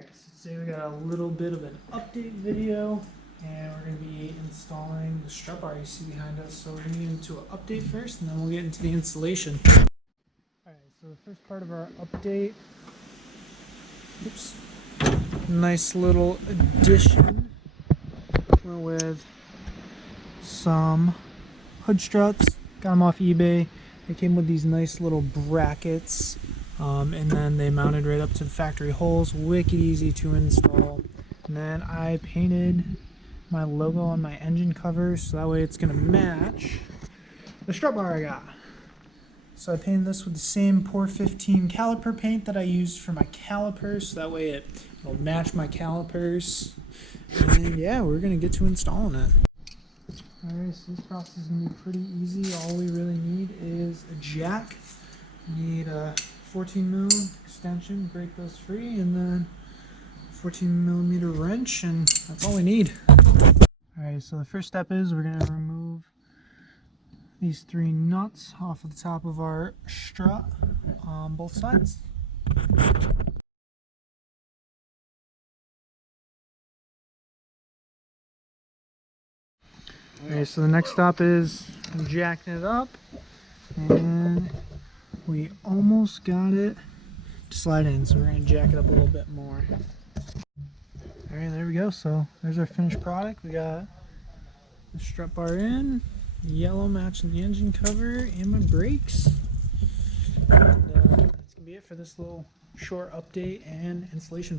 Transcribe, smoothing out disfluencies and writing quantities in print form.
Alright, so today we got a little bit of an update video, and we're going to be installing the Strut-bar you see behind us. So we're going to get into an update first, and then we'll get into the installation. Alright, so the first part of our update, nice little addition. Went with some hood struts, got them off eBay. They came with these nice little brackets. And then they mounted right up to the factory holes, wicked easy to install. And then I painted my logo on my engine cover so that way it's going to match the strut bar I got. So I painted this with the same Pour 15 caliper paint that I used for my calipers, so that way it'll match my calipers. And yeah, we're going to get to installing it. Alright, so this process is going to be pretty easy. All we really need is a jack. We need a 14mm extension, break those free, and then 14mm wrench, and that's all we need. Alright, so the first step is we're going to remove these 3 nuts off of the top of our strut on both sides. Alright, so the next stop is jacking it up, and we almost got it to slide in, so we're going to jack it up a little bit more. Alright, there we go. So there's our finished product. We got the strut bar in, yellow matching the engine cover, and my brakes. And that's going to be it for this little short update and installation video.